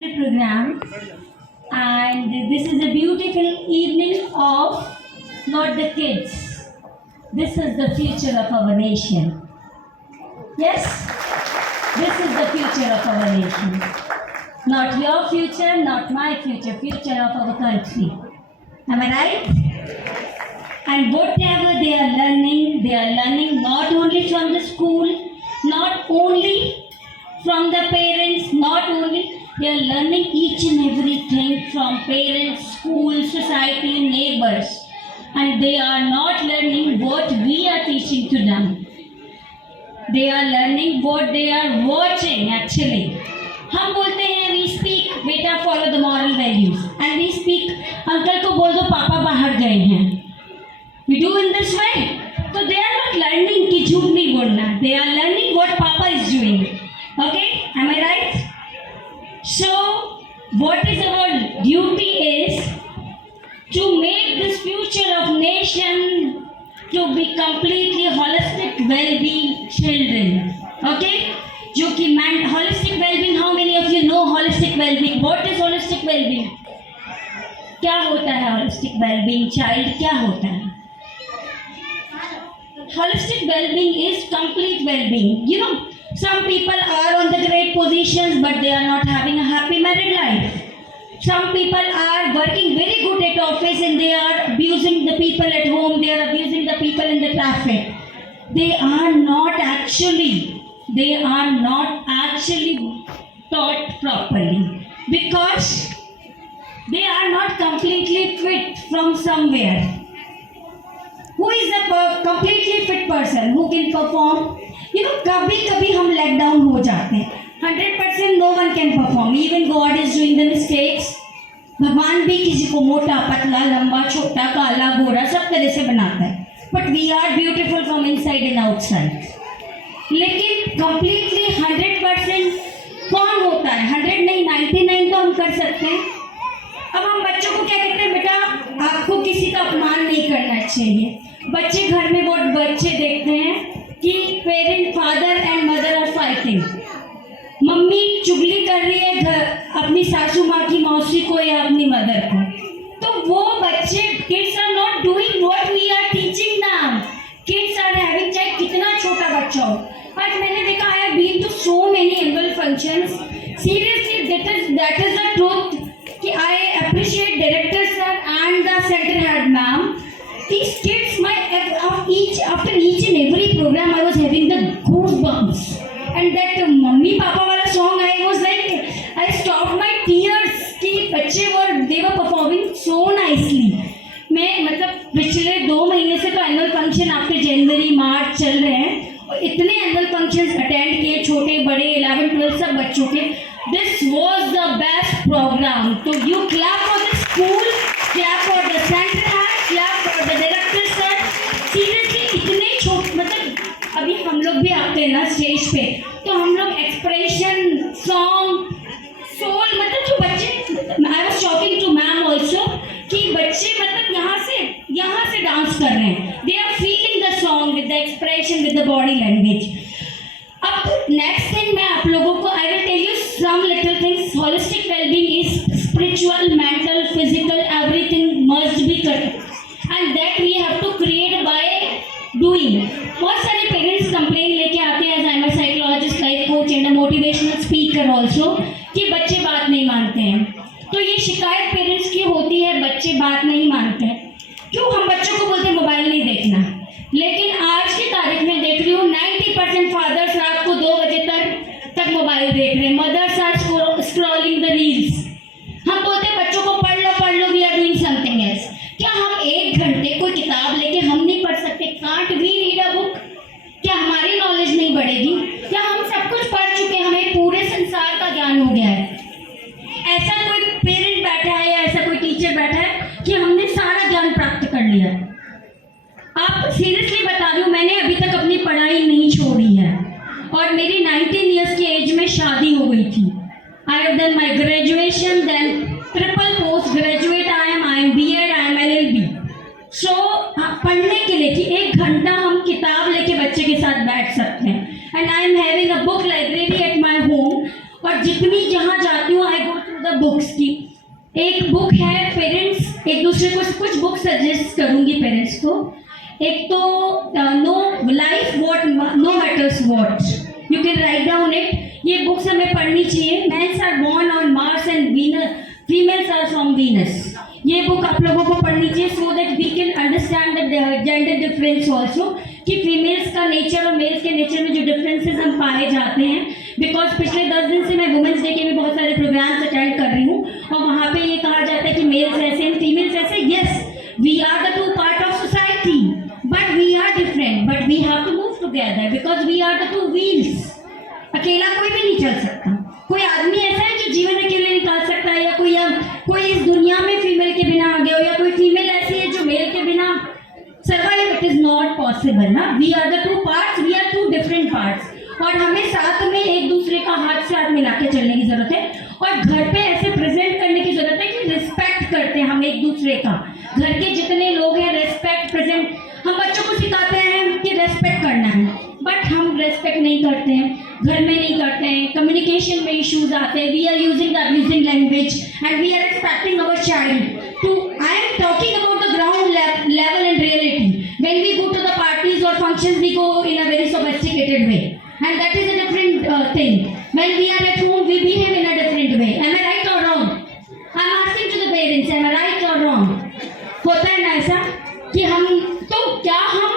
program, and this is a beautiful evening of not the kids. This is the future of our nation. Yes, this is the future of our nation. Not your future, not my future, future of our country. Am I right? And whatever they are learning not only from the school, not only from the parents, not only they are learning each and everything from parents, school, society, neighbors, and they are not learning what we are teaching to them. They are learning what they are watching actually. हम बोलते हैं we speak बेटा follow the moral values and we speak uncle को बोल दो पापा बाहर गए हैं. We do in this way. So they are not learning कि झूठ नहीं बोलना. They are learning what Papa is doing. Okay? Am I right? So what is our duty is to make this future of nation to be completely holistic well-being children. Okay? जो कि holistic well-being. How many of you know holistic well-being? What is holistic well-being? क्या होता है holistic well-being child? क्या होता है? Holistic well-being is complete well-being. You know, some people are on the great positions, but they are not having a happy married life. Some people are working very good at office and they are abusing the people at home. They are abusing the people in the traffic. They are not actually taught properly because they are not completely fit from somewhere. Who is the completely fit person who can perform? You know, कभी हम let down हो जाते हैं. 100% no one can perform. Even God is doing the mistakes. भगवान भी किसी को मोटा, पतला, लंबा, छोटा, काला, गोरा सब तरह से बनाता है. But we are beautiful from inside and outside. लेकिन completely 100% कौन होता है? 100 नहीं 99 तो हम कर सकते हैं. अब हम बच्चों को क्या कहते हैं? बेटा आपको किसी का अपमान नहीं करना चाहिए. बच्चे घर में बहुत बच्चे देखते हैं कि parent father and mother are fighting. Mummy चुगली कर रही है घर अपनी सासू माँ की मौसी को या अपनी मदर को. तो वो बच्चे kids are not doing what we are teaching now. Kids are having चाहे कितना छोटा बच्चा हो. आज मैंने देखा I have been to so many annual functions. Seriously that is the truth कि I appreciate director sir and the centre head ma'am. These kids, after each and every program, I was having the goosebumps. And that mummy papa wala song, I was like, I stopped my tears. कि बच्चे they were performing so nicely. मैं मतलब पिछले 2 महीने से तो annual function आपके जनवरी मार्च चल रहे हैं और इतने एनुअल फंक्शंस अटेंड किए छोटे बड़े 11, 12 सब बच्चों के. This was the best program. So you clap for the school, clap for the center head, clap for the director sir. Seriously इतने छोटे मतलब अभी हम लोग भी आते हैं ना स्टेज पे तो हम लोग एक्सप्रेशन सॉन्ग सोल मतलब जो बच्चे I was talking to ma'am also कि बच्चे मतलब यहाँ से डांस कर रहे हैं. They are feeling the song with the expression with the body language. अब नेक्स्ट थिंग मैं आप लोगों को I will tell you some little things. Holistic wellbeing is spiritual mental physical everything must be correct and that we have to create by doing. बहुत सारे parents complain लेके आते हैं as I am a psychologist life coach and a motivational speaker also कि बच्चे बात नहीं मानते हैं. तो ये शिकायत पेरेंट्स की होती है बच्चे बात नहीं मानते हैं. क्यों? हम बच्चों को बोलते हैं मोबाइल नहीं देखना. लेकिन आज की तारीख में देख रही हूँ 90% फादर्स रात को 2 बजे तक मोबाइल देख रहे हैं. Mothers are scrolling the reels. हम बोलते हैं बच्चों को पढ़ लो we are doing something else. क्या हम 1 घंटे कोई किताब लेके हम नहीं पढ़ सकते? Can't we read a book? क्या हमारी नॉलेज नहीं बढ़ेगी? क्या हम सब कुछ पढ़ चुके हैं? हमें पूरे संसार का ज्ञान हो गया है. ऐसा कोई पेरेंट बैठा है या ऐसा कोई टीचर बैठा है कि हमने सारा ज्ञान प्राप्त कर लिया? आप सीरियसली बता रही हूँ मैंने अभी तक अपनी पढ़ाई नहीं छोड़ी है और मेरी 19 ईयर्स की एज में शादी हो गई थी. I have done my graduation then triple post graduate I am B.Ed I am LLB. So पढ़ने के लिए कि 1 घंटा हम किताब लेके बच्चे के साथ बैठ सकते हैं. And I am having a book library at my home. और जितनी जहाँ जाती हूँ आई गो टू बुक्स की। एक बुक है पेरेंट्स एक दूसरे को कुछ बुक सजेस्ट करूंगी पेरेंट्स को। एक तो no life what no matters what, you can write down it. ये बुक्स हमें पढ़नी चाहिए। Mens are born on Mars and Venus, females are from Venus. ये बुक आप लोगों को पढ़नी चाहिए so that we can understand the gender difference also, कि फीमेल्स का नेचर और मेल्स के नेचर में जो डिफरेंसेस हम पाए जाते हैं। बिकॉज पिछले 10 दिन से मैं वुमेंस डे के भी बहुत सारे प्रोग्राम्स अटेंड कर रही हूँ और वहाँ पे ये कहा जाता है कि मेल्स ऐसे हैं फीमेल्स ऐसे। Yes, we are the two part of society but we are different, but we have to move together because we are the two wheels. अकेला कोई भी नहीं चल सकता। कोई आदमी ऐसा है जो जीवन अकेले निकाल सकता है, या कोई इस दुनिया में फीमेल के बिना आ गया हो, या कोई फीमेल ऐसी है जो मेल के बिना survive. It is not possible ना। We are the two parts, we are two different parts, और हमें साथ में एक दूसरे का हाथ से हाथ मिला के चलने की जरूरत है। और घर पे ऐसे प्रेजेंट करने की जरूरत है कि रिस्पेक्ट करते हैं हम एक दूसरे का। घर के जितने लोग हैं रेस्पेक्ट प्रेजेंट, हम बच्चों को सिखाते हैं कि रेस्पेक्ट करना है, बट हम रेस्पेक्ट नहीं करते हैं, घर में नहीं करते हैं, कम्युनिकेशन में इश्यूज आते हैं। We are using the abusing language and we are expecting our child to, I am talking about the ground level and reality. When we go to the parties or functions, we go in a very sophisticated way, and that is a different thing. When we are at home, we behave in a different way. Am I right or wrong? I'm asking to the parents, am I right or wrong? होता है ना ऐसा कि हम तो क्या हम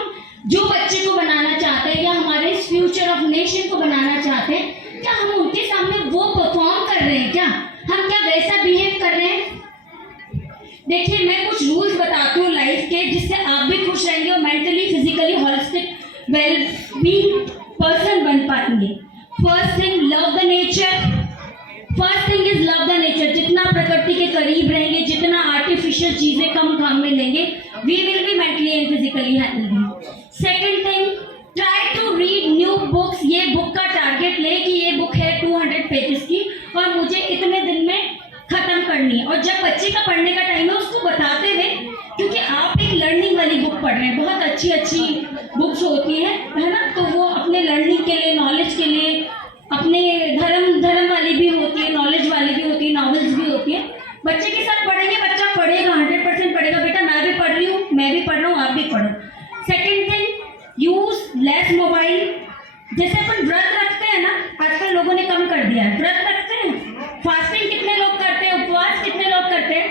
जो बच्चे को बनाना चाहते हैं या हमारे फ्यूचर ऑफ नेशन को बनाना चाहते हैं, क्या हम उनके सामने वो परफॉर्म कर रहे हैं? क्या हम क्या वैसा बिहेव कर रहे हैं? देखिए, मैं कुछ रूल्स बताती हूँ लाइफ के, जिससे आप भी खुश रहेंगे और mentally physically holistic well being person बन पाएंगे। First thing, love the nature. First thing is love the nature. जितना प्रकृति के करीब रहेंगे, जितना आर्टिफिशियल चीजें कम काम में लेंगे, we will be mentally and physically healthy. Second thing, try to read new books. ये बुक का टारगेट ले कि ये बुक है 200 पेजेस की और मुझे इतने दिन में खत्म करनी है। और जब बच्चे का पढ़ने का टाइम है उसको बताते हुए, क्योंकि आप एक लर्निंग वाली बुक पढ़ रहे हैं, बहुत अच्छी अच्छी बुक्स होती हैं, है ना, तो वो अपने लर्निंग के लिए, नॉलेज के लिए, अपने धर्म वाली भी होती है, नॉलेज वाली भी होती है, नॉवेल्स भी होती है। बच्चे के साथ पढ़ेंगे, बच्चा पढ़ेगा, 100% पढ़ेगा। बेटा मैं भी पढ़ रही हूँ, मैं भी पढ़ रहा हूँ, आप भी पढ़ो। Second thing, use less mobile. जैसे अपन व्रत रखते हैं ना, आजकल लोगों ने कम कर दिया है, व्रत रखते हैं। फास्टिंग कितने लोग करते हैं, उपवास कितने लोग करते हैं?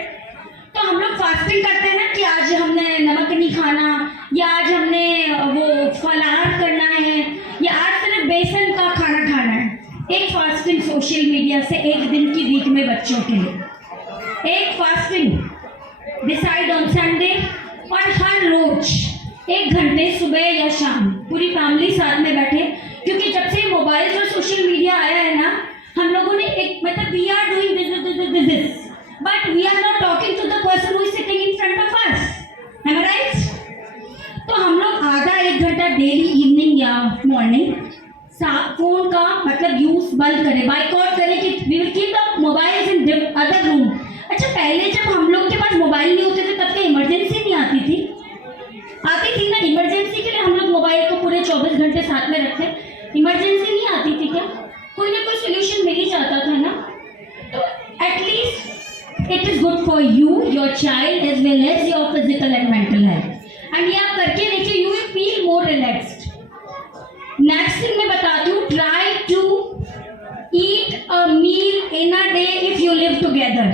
तो हम लोग फास्टिंग करते हैं ना कि आज हमने नमक नहीं खाना, या आज हमने वो फलाहार करना है, या आज सिर्फ बेसन का खाना खाना है। एक फास्टिंग सोशल मीडिया से एक दिन की वीक में बच्चों के लिए एक फास्टिंग डिसाइड ऑन संडे, और हर रोज 1 घंटे सुबह या शाम पूरी फैमिली साथ में बैठे। क्योंकि जब से मोबाइल और सोशल मीडिया आया है ना, हम लोगों ने एक मतलब we are doing this but we are not talking to the person who is sitting in front of us. Am I right? तो हम लोग आधा 1 घंटा डेली इवनिंग या मॉर्निंग फोन का मतलब यूज बंद करें, बाइकआउट करें कि we will keep the mobiles in other room. अच्छा, पहले जब हम लोग के पास मोबाइल नहीं होते थे तब तो इमरजेंसी नहीं आती थी ना। इमरजेंसी के लिए हम लोग मोबाइल को पूरे 24 घंटे साथ में रखते, इमरजेंसी नहीं आती थी क्या? कोई ना कोई सोल्यूशन मिल ही जाता था ना। तो at least it is good for you, your child as well as your physical and mental health. And ये आप करके देखिए, you will feel more relaxed. Next thing मैं बताती हूँ, try to eat a meal in a day if you live together.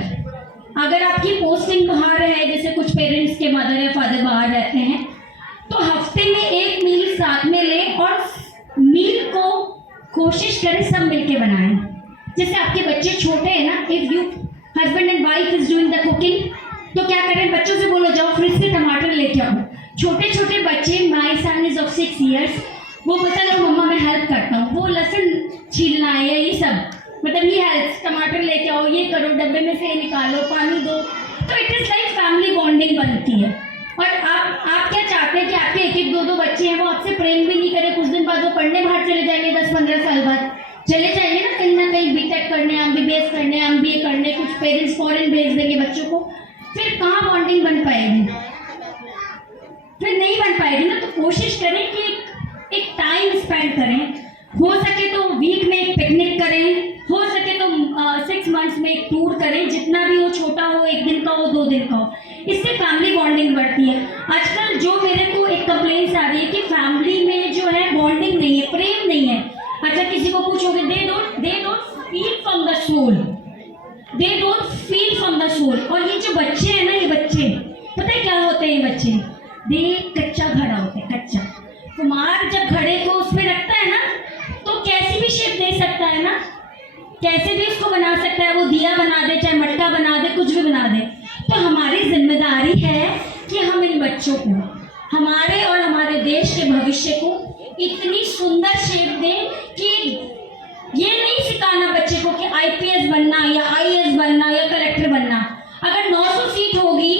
अगर आपकी posting बाहर है, जैसे कुछ पेरेंट्स के मदर या फादर बाहर रहते हैं, तो हफ्ते में 1 मील साथ में लें और मील को कोशिश करें सब मिलके बनाएं। जैसे आपके बच्चे छोटे हैं ना, if you husband and wife is doing the cooking, तो क्या करें, बच्चों से बोलो जाओ फ्रिज से टमाटर लेके आओ। छोटे छोटे बच्चे, my son is of 6 years, वो बता लो मम्मा मैं हेल्प करता हूँ, वो लहसुन छीलना है या ये सब, मतलब ये हेल्प, टमाटर लेके आओ, ये करो, डब्बे में से निकालो, पानी दो। तो it is like family bonding बनती है। और आप क्या चाहते हैं कि आपके 1-1, 2-2 बच्चे हैं, वो आपसे प्रेम भी नहीं करे, कुछ दिन बाद वो पढ़ने बाहर चले जाएंगे, 10-15 साल बाद चले जाएंगे ना कहीं बीटेक करने, MBBS करने, MBA करने, कुछ पेरेंट्स फॉरेन भेज देंगे बच्चों को, फिर कहाँ बॉन्डिंग बन पाएगी? फिर नहीं बन पाएगी ना। तो कोशिश करें कि एक टाइम स्पेंड करें, हो सके तो वीक में एक पिकनिक करें, हो सके तो 6 मंथ्स में एक टूर करें, जितना भी हो, छोटा हो, 1 दिन का हो, 2 दिन का हो, इससे फैमिली बॉन्डिंग बढ़ती है। आजकल जो मेरे को एक कंप्लेंट्स आ रही है कि फैमिली में जो है बॉन्डिंग नहीं है, प्रेम नहीं है। अच्छा, किसी को पूछोगे, they don't feel from the soul, they don't feel from the soul. और ये जो बच्चे हैं ना, ये बच्चे पता है क्या होते हैं, ये बच्चे दे कच्चा घड़ा होते हैं, कच्चा। कुम्हार जब घड़े को उसमें रखता है ना, तो कैसी भी शेप दे सकता है ना, कैसे भी उसको बना सकता है, वो दिया बना दे, चाहे मटका बना दे, कुछ भी बना दे। तो हमारी जिम्मेदारी है कि हम इन बच्चों को, हमारे और हमारे देश के भविष्य को इतनी सुंदर शेप दें कि ये नहीं सिखाना बच्चे को कि आईपीएस बनना या आईएएस बनना या कलेक्टर बनना। अगर 900 सीट होगी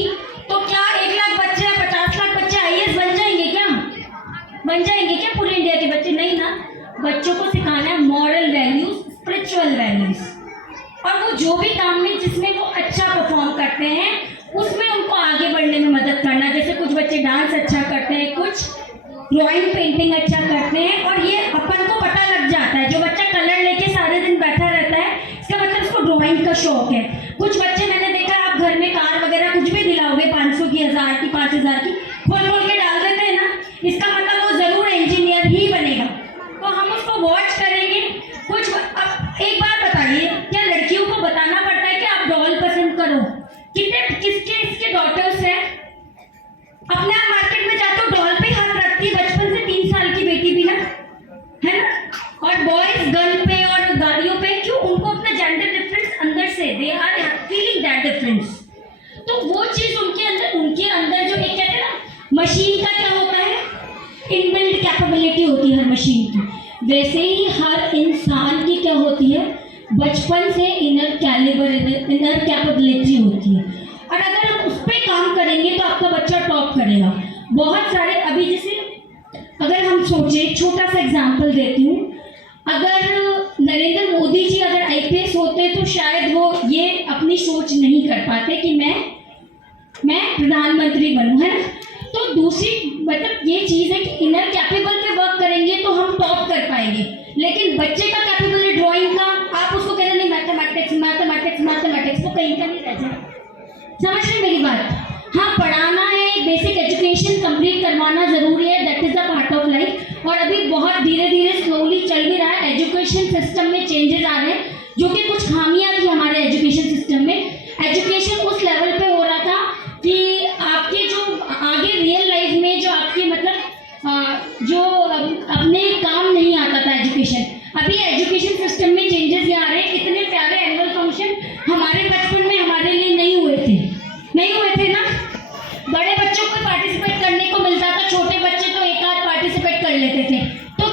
तो क्या 1 लाख बच्चे या 50 लाख बच्चे आईएएस बन जाएंगे क्या? बन जाएंगे क्या पूरे इंडिया के बच्चे? नहीं ना। बच्चों को सिखाना है मॉरल वैल्यूज, स्पिरिचुअल वैल्यूज, और वो जो भी काम में जिसमें वो अच्छा परफॉर्म करते हैं उसमें उनको आगे बढ़ने में मदद करना। जैसे कुछ बच्चे डांस अच्छा करते हैं, कुछ ड्राइंग पेंटिंग अच्छा करते हैं, और ये अपन को पता लग जाता है। जो बच्चा कलर लेके सारे दिन बैठा रहता है, इसका मतलब उसको ड्राइंग का शौक है। कुछ बच्चे मैंने देखा, आप घर में कार वगैरह कुछ भी दिलाओगे, 500 की, 1000 की, 5000 की, खोल खोल के डाल देते हैं ना, इसका मतलब वो जरूर इंजीनियर ही बनेगा। तो हम उसको वॉच करेंगे। कुछ अब एक बात बताइए, क्या लड़कियों को बताना पड़ता है कि आप डॉल पसंद करो? किसके इसके डॉटर्स हैं, अपने आप मार्केट में जाते हो डॉल पे हाथ रखती है, बचपन से 3 साल की बेटी भी ना, है ना। और बॉयज गन पे और गाड़ियों पे क्यों? उनको अपना जेंडर डिफरेंस अंदर से, they are feeling that difference. तो वो चीज उनके अंदर जो एक कहते हैं ना, मशीन का क्या होता है, इनबिल्ट कैपेबिलिटी होती है हर मशीन की, वैसे ही हर इंसान की क्या होती है, बचपन से इनर कैलिबर, इनर कैपेबिलिटी होती है। और अगर हम उस पर काम करेंगे तो आपका बच्चा टॉप करेगा। बहुत सारे अभी जैसे अगर हम सोचे, छोटा सा एग्जाम्पल देती हूँ, अगर नरेंद्र मोदी जी अगर आईपीएस होते तो शायद वो ये अपनी सोच नहीं कर पाते कि मैं प्रधानमंत्री बनूं, है ना। तो दूसरी मतलब ये चीज़ है कि इनर कैपेबल पे वर्क करेंगे तो हम टॉप कर पाएंगे। लेकिन बच्चे का कैपेबल है ड्राइंग का, आप उसको कह रहे नहीं मैथमेटिक्स, वो कहीं का नहीं रह जाए। समझ रहे मेरी बात? हाँ, पढ़ाना है, बेसिक एजुकेशन कंप्लीट करवाना जरूरी है, that is the part of life. और अभी बहुत धीरे धीरे स्लोली चल भी रहा है, एजुकेशन सिस्टम में चेंजेस आ रहे हैं, जो कि कुछ खामियां थी हमारे एजुकेशन सिस्टम में। एजुकेशन उस लेवल पे हो रहा था कि आपके जो आगे रियल लाइफ में जो आपकी मतलब जो अपने काम नहीं आता था एजुकेशन, अभी एजुकेशन सिस्टम में चेंजेस आ रहे हैं। इतने प्यारे एनुअल फंक्शन हमारे बचपन में हमारे लिए नहीं हुए थे ना। बड़े बच्चों को पार्टिसिपेट करने को मिलता था, छोटे बच्चे तो एक आध पार्टिसिपेट कर लेते थे। तो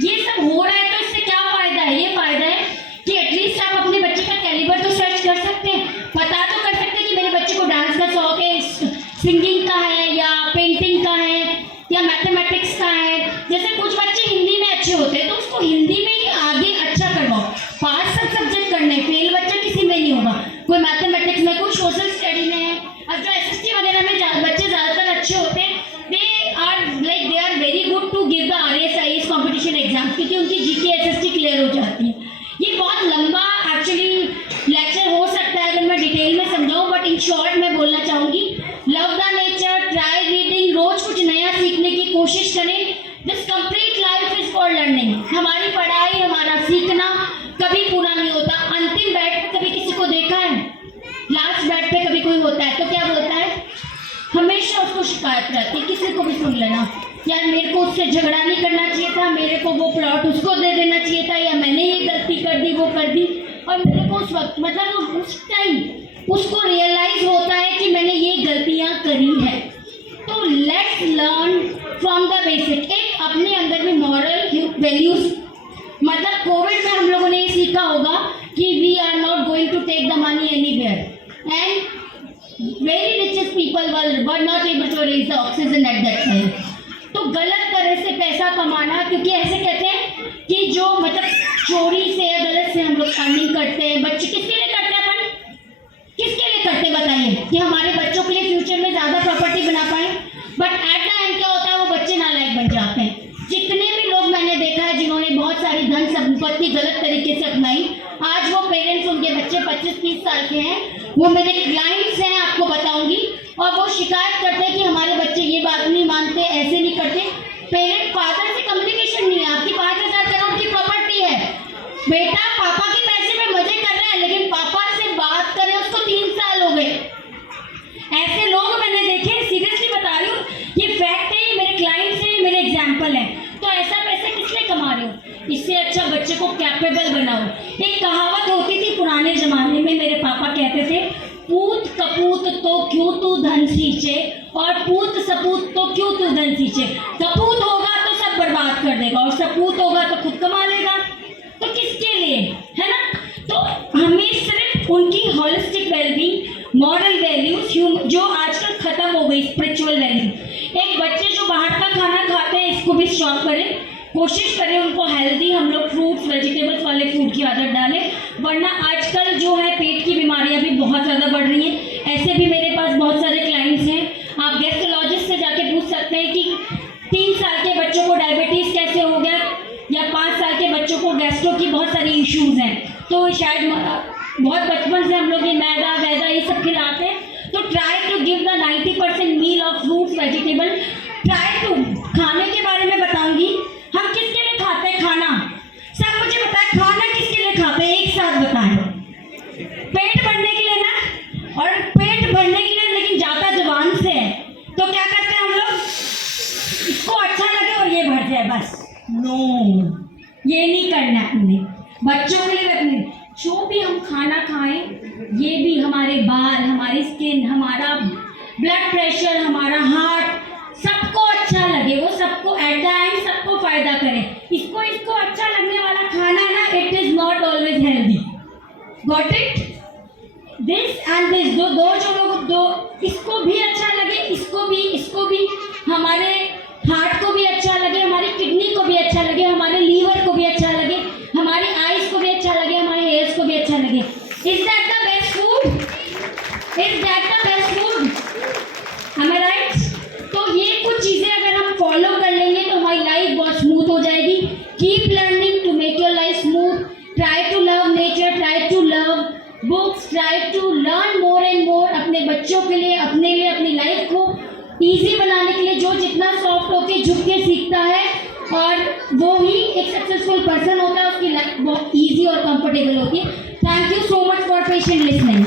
ये सब हो रहा है, तो इससे क्या फायदा है? ये फायदा है कि एटलीस्ट आप अपने बच्चे का कैलिबर तो सर्च कर सकते हैं, पता तो कर सकते हैं कि मेरे बच्चे को डांस का शौक है, सिंगिंग का है, या पेंटिंग का है, या मैथमेटिक्स का है। जैसे कुछ बच्चे हिंदी में अच्छे होते हैं तो उसको हिंदी में ही आगे अच्छा करवाओ, पास सब सब्जेक्ट करने, फेल बच्चा किसी में नहीं होगा। कोई मैथमेटिक्स में, कोई सोशल स्टडी में है। अब जो एसएसटी वगैरह में बच्चे ज़्यादातर अच्छे होते हैं, they are very good to give the RSIS competition exam, क्योंकि उनकी जीके एसएसटी क्लियर हो जाती है। ये बहुत लंबा एक्चुअली लेक्चर हो सकता है अगर मैं डिटेल में समझाऊं, बट इन शॉर्ट मैं बोलना चाहूँगी, love the nature, try reading, रोज कुछ नया सीखने की कोशिश करें। This complete life is for learning. हमारी पढ़ाई, हमारा सीखना कभी पूरा नहीं होता। अंतिम बैठ पे कभी किसी को देखा है? लास्ट बैठ पे कभी कोई होता है तो क्या बोलता है? हमेशा उसको शिकायत रहती है। किसी को भी सुन लेना, यार मेरे को उससे झगड़ा नहीं करना चाहिए था, मेरे को वो प्लॉट उसको दे देना चाहिए था, या मैंने ये गलती कर दी, वो कर दी। और मेरे को उस वक्त मतलब उस टाइम उसको रियलाइज होता है कि मैंने ये गलतियाँ करी है। तो let's learn from the basic. एक अपने अंदर में मॉरल वैल्यूज, मतलब कोविड में हम लोगों ने ये सीखा होगा कि we are not going to take the money anywhere, and very richest people were not able to raise the oxygen at that time. तो गलत तरह से पैसा कमाना, क्योंकि ऐसे कहते हैं कि जो मतलब चोरी से या गलत से हम लोग अर्निंग करते हैं। बच्चे किसके लिए करते हैं? अपन किसके लिए करते बताइए? कि हमारे बच्चों के लिए फ्यूचर में ज़्यादा प्रॉपर्टी बना पाए। बट एट द एंड क्या होता है, वो बच्चे नालायक बन जाते हैं। जितने भी लोग मैंने देखा है जिन्होंने बहुत सारी धन संपत्ति गलत तरीके से अपनाई, बच्चे 25-30 साल के हैं, वो मेरे क्लाइंट्स हैं, आपको बताऊंगी। और वो शिकायत करते हैं कि हमारे बच्चे ये बात नहीं मानते, ऐसे नहीं करते। पेरेंट फादर से कम्युनिकेशन नहीं है। आपकी 5,000 करोड़ की प्रॉपर्टी है, बेटा पापा के पैसे में मजे कर रहा है, लेकिन पापा से बात करें उसको 3 साल हो गए। ऐसे लोग मैंने देखे, सीरियसली बता रही हूँ, ये फैक्ट है, ये मेरे क्लाइंट्स हैं, मेरे एग्जाम्पल है। तो ऐसा पैसे किस लिए कमा रहे हो? इससे अच्छा बच्चे को कैपेबल बनाओ। एक कहावत होती थी पुराने जमाने में, मेरे पापा कहते थे, पूत कपूत तो क्यों तू धन सींचे, और पूत सपूत तो क्यों तू धन सींचे। कपूत होगा तो सब बर्बाद कर देगा, और सपूत होगा तो खुद कमा लेगा। तो किसके लिए, है ना? तो हमें सिर्फ उनकी होलिस्टिक वेलबींग, मॉरल वैल्यूज जो आजकल खत्म हो गई, स्पिरिचुअल वैल्यू। एक बच्चे जो बाहर का खाना खाते हैं, इसको भी स्टॉप करें, कोशिश करें उनको हेल्दी हम लोग फ्रूट्स वेजिटेबल्स वाले फूड की आदत डालें, वरना आजकल जो है पेट की बीमारियां भी बहुत ज़्यादा बढ़ रही हैं। ऐसे भी मेरे पास बहुत सारे क्लाइंट्स हैं। आप गैस्ट्रोलॉजिस्ट से जाके पूछ सकते हैं कि 3 साल के बच्चों को डायबिटीज़ कैसे हो गया, या 5 साल के बच्चों को गैस्ट्रो की बहुत सारी इश्यूज़ हैं। तो शायद बहुत बचपन से हम लोग ये मैदा वैदा ये सब खिलाते हैं। तो try to give the 90% meal of fruits vegetable. Try to, खाने के बारे में बताऊंगी, हम किसके लिए खाते हैं खाना? सब मुझे बताएं, खाना किसके लिए खाते हैं? एक साथ बताएं। पेट भरने के लिए ना, और पेट भरने के लिए, लेकिन जाता जुबान से है। तो क्या करते हैं हम लोग? इसको अच्छा लगे और ये भर जाए बस। नो, ये नहीं करना है हमने। बच्चों के लिए अपने जो भी हम खाना खाएं, ये भी हमारे बाल, हमारी स्किन, हमारा ब्लड प्रेशर, हमारा हार्ट, सबको अच्छा लगे, वो सबको एट द एंड सबको फायदा करे। इसको अच्छा लगने वाला खाना ना, it is not always healthy. Got it? This and this, दो जो लोग, दो इसको भी अच्छा लगे, इसको भी, हमारे हार्ट को भी अच्छा लगे, हमारी किडनी को भी अच्छा लगे, हमारे लीवर को भी अच्छा लगे, हमारी आईज को भी अच्छा लगे, हमारे हेयर्स को भी अच्छा लगे। Is that the best food? Is that the best food? am I right? तो ये कुछ चीज़ें अगर हम फॉलो कर लेंगे तो हमारी लाइफ बहुत स्मूथ हो जाएगी। Keep learning to make your life smooth. Try to love nature, try to love books, try to learn more and more. अपने बच्चों के लिए, अपने लिए, अपनी लाइफ को ईजी बनाने के लिए, जो जितना सॉफ्ट होके झुक के सीखता है, और वो ही एक सक्सेसफुल पर्सन होता है, उसकी लाइफ बहुत ईजी और कंफर्टेबल होती है। Thank you so much for patient listening.